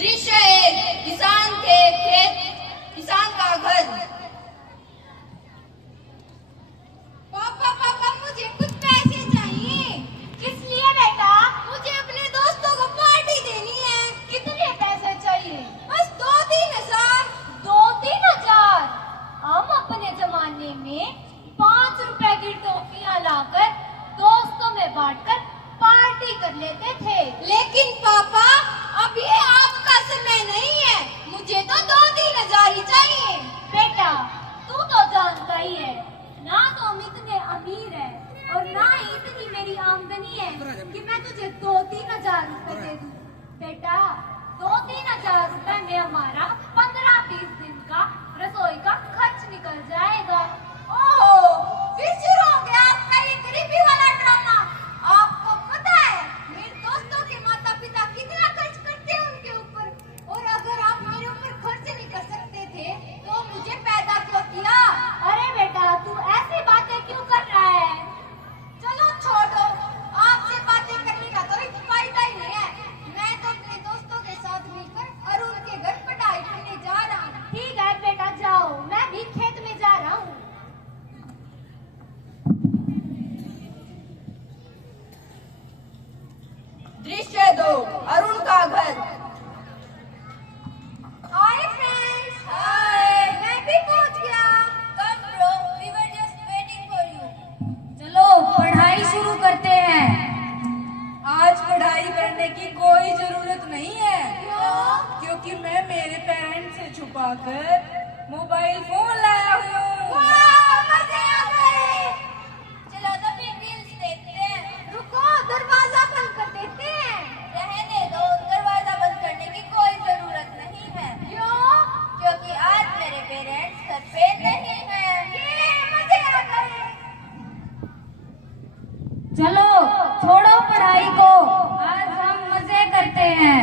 दृश्य एक, किसान के खेत, किसान का घर। पापा पापा मुझे कुछ पैसे चाहिए। किस लिए बेटा? मुझे अपने दोस्तों को पार्टी देनी है। कितने पैसे चाहिए? बस 2-3 हजार। 2-3 हजार? हम अपने जमाने में 5 रुपए की टॉफियां लाकर दोस्तों में बांटकर पार्टी कर लेते थे। लेकिन पापा अब ये आपका समय नहीं है। मुझे तो 2-3 हजार ही चाहिए। बेटा तू तो जानता ही है ना, तो हम इतने अमीर हैं और ना ही इतनी मेरी आमदनी है कि मैं तुझे 2-3 हजार रुपए दे दूं। बेटा 2-3 हजार रुपए में हमारा 15-20 दिन का रसोई का खर्च निकल जाएगा। ओह, फिर शुरू हो गया आपका ये गरीबी वाला ड्रामा। आपको पता है मेरे दोस्तों के माता पिता कितना खर्च करते हैं उनके ऊपर, और अगर आप मेरे ऊपर खर्च नहीं कर सकते थे तो मुझे पैदा क्यों किया? अरे बेटा तू ऐसी बातें क्यों कर रहा है? चलो छोड़ो, आपसे बातें करने का कोई फायदा ही नहीं है। मैं तो अपने दोस्तों के साथ मिलकर अरुण के घर पढ़ाई करने जा रहा हूँ। ठीक है बेटा जाओ, मैं भी खेत में जा रहा हूँ। दृश्य दो, अरुण का घर। Hi friends. हाय, मैं भी पहुंच गया। Come bro, we were just waiting for you. चलो पढ़ाई शुरू करते हैं। आज पढ़ाई करने की कोई जरूरत नहीं है। क्यों? क्योंकि मैं मेरे पेरेंट्स से छुपाकर मोबाइल फोन लाया हूँ। वाह, मजे आ गए। चलो तो फिर रील्स देखते हैं। रुको, दरवाजा बंद कर देते हैं। रहने दो, दरवाजा बंद करने की कोई जरूरत नहीं है। क्यों? क्योंकि आज मेरे पेरेंट्स घर पे नहीं हैं। ये मजे आ गए। चलो छोड़ो पढ़ाई को, आज हम मजे करते हैं।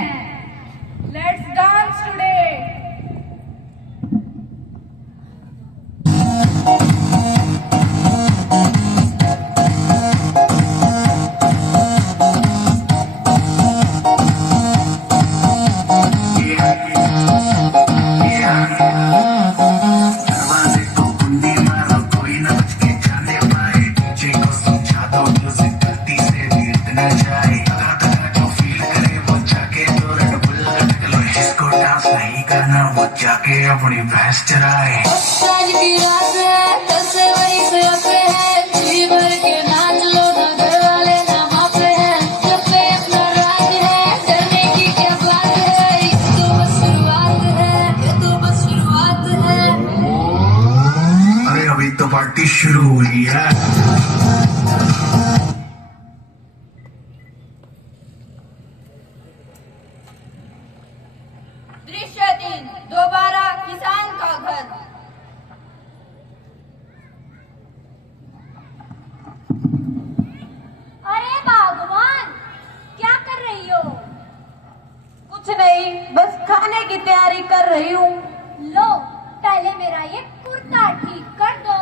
Let's dance today. दरवाजे को कुंडी मारो, कोई न बच के जाने पाए। डीजे को समझा दो, म्यूजिक गलती से गिर न जाए। अगर जो फील करे वो जाके तो रेड बुल लटक लो। जिसको डांस नहीं करना वो जाके अपनी भैंस चराए। आज की रात है, कल से वही से अपने हैं। जी भर के नाच लो, ना घर वाले ना मापे हैं। जब पे अपना राज है, डरने की क्या बात है। ये तो बस शुरुआत है, ये तो बस शुरुआत है। अरे अभी तो पार्टी शुरू हुई है। दृश्य 3, दोबारा किसान का घर। अरे भगवान, क्या कर रही हो? कुछ नहीं, बस खाने की तैयारी कर रही हूँ। लो पहले मेरा ये कुर्ता ठीक कर दो,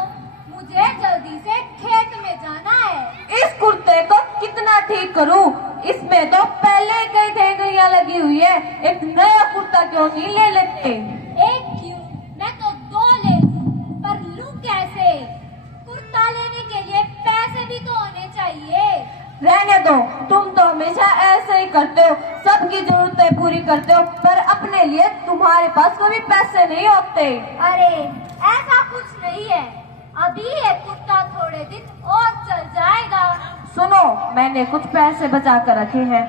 मुझे जल्दी से खेत में जाना है। इस कुर्ते को कितना ठीक करूँ? इसमें तो पहले ही कई ठेंगलियां लगी हुई है। एक नया कुर्ता क्यों नहीं ले लेते? एक क्यों, मैं तो 2 ले लूं, पर लूं कैसे? कुर्ता लेने के लिए पैसे भी तो होने चाहिए। रहने दो, तुम तो हमेशा ऐसे ही करते हो, सबकी जरूरतें पूरी करते हो, पर अपने लिए तुम्हारे पास कभी पैसे नहीं होते। अरे ऐसा कुछ नहीं है, अभी ये कुर्ता थोड़े दिन और चल जाएगा। सुनो, मैंने कुछ पैसे बचा कर रखे हैं।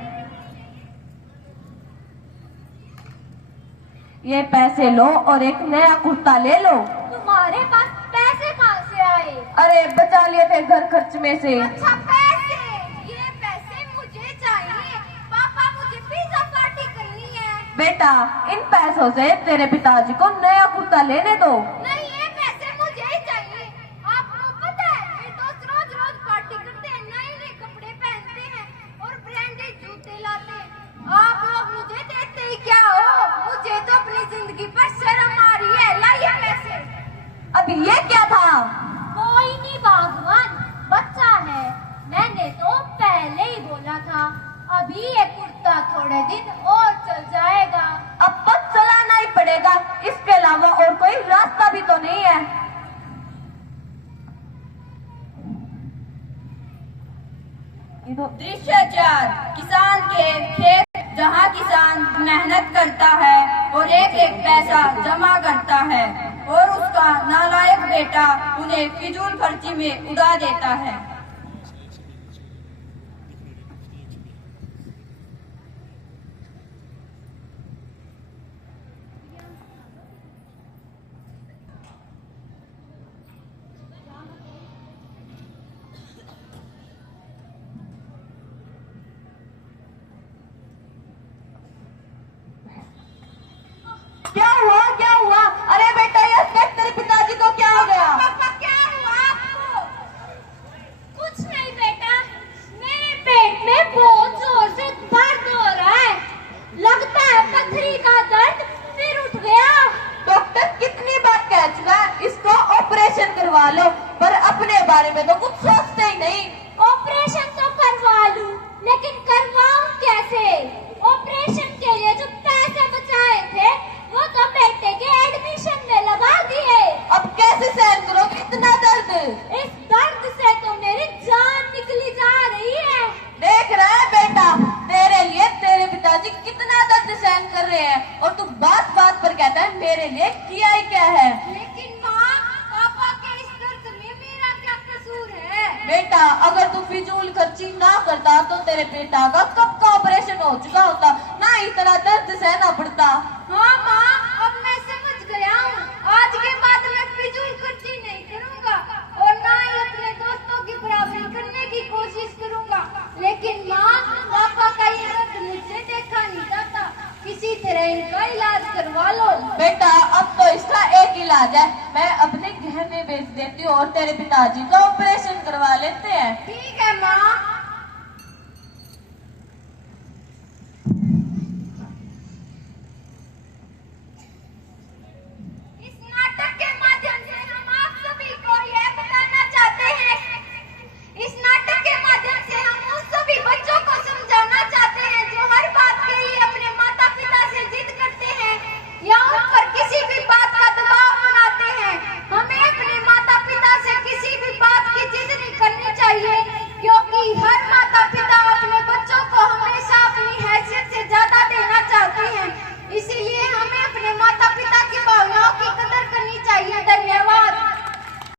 ये पैसे लो और एक नया कुर्ता ले लो। तुम्हारे पास पैसे कहाँ से आए? अरे बचा लिए थे घर खर्च में से। अच्छा पैसे, ये पैसे मुझे चाहिए। पापा मुझे पिज्जा पार्टी करनी है। बेटा, इन पैसों से तेरे पिताजी को नया कुर्ता लेने दो। नहीं, ये पैसे मुझे ही चाहिए। आपको पता है ये दोस्त रोज रोज पार्टी करते हैं, नए नए कपड़े पहनते हैं और ब्रांडेड जूते लाते हैं। आप लोग मुझे देते ही क्या हो? मुझे तो अपनी जिंदगी पर शर्म आ रही है। लाइए पैसे। अब ये क्या था? कोई नहीं भगवान, बच्चा है, मैंने तो पहले ही बोला था। अभी ये कुर्ता थोड़े दिन और चल जाएगा। दृश्य 4। किसान के खेत, जहाँ किसान मेहनत करता है और एक एक पैसा जमा करता है और उसका नालायक बेटा उन्हें फिजूल खर्ची में उड़ा देता है। क्या हुआ, क्या हुआ? अरे बेटा, ये देख तेरे पिताजी को क्या हो गया? पापा क्या हुआ आपको? कुछ नहीं बेटा, मेरे पेट में बहुत जोर से दर्द हो रहा है। लगता है पथरी का दर्द फिर उठ गया। डॉक्टर कितनी बार कह चुका है इसको ऑपरेशन करवा लो, पर अपने बारे में तो कुछ सोचते ही नहीं। ऑपरेशन तो करवा लूं, लेकिन करवाऊं कैसे? ऑपरेशन के लिए जो पैसे बचाए थे वो तो बेटे के एडमिशन में लगा दिए। अब कैसे सहन करोगे इतना दर्द? इस दर्द से तो मेरी जान निकली जा रही है। देख रहा है बेटा, तेरे लिए तेरे पिताजी कितना दर्द सहन कर रहे हैं और तू बात बात पर कहता है मेरे लिए किया ही क्या है। लेकिन माँ, पापा के इस दर्द में मेरा क्या कसूर है? बेटा, अगर तू फिजूल खर्ची ना करता तो तेरे बेटा का कब का ऑपरेशन हो चुका होता, ना इतना दर्द सहना पड़ता। हाँ माँ, अब मैं समझ गया हूँ। आज के बाद मैं फिजूल खर्ची नहीं करूँगा और ना ही अपने दोस्तों की बराबरी करने की कोशिश करूँगा। लेकिन माँ, पापा का ये दर्द मुझसे देखा नहीं जाता, किसी तरह इनका इलाज करवा लो। बेटा, अब तो इसका एक इलाज है, मैं अपने गहने बेच देती हूँ और तेरे पिताजी का ऑपरेशन करवा लेते हैं। ठीक है माँ,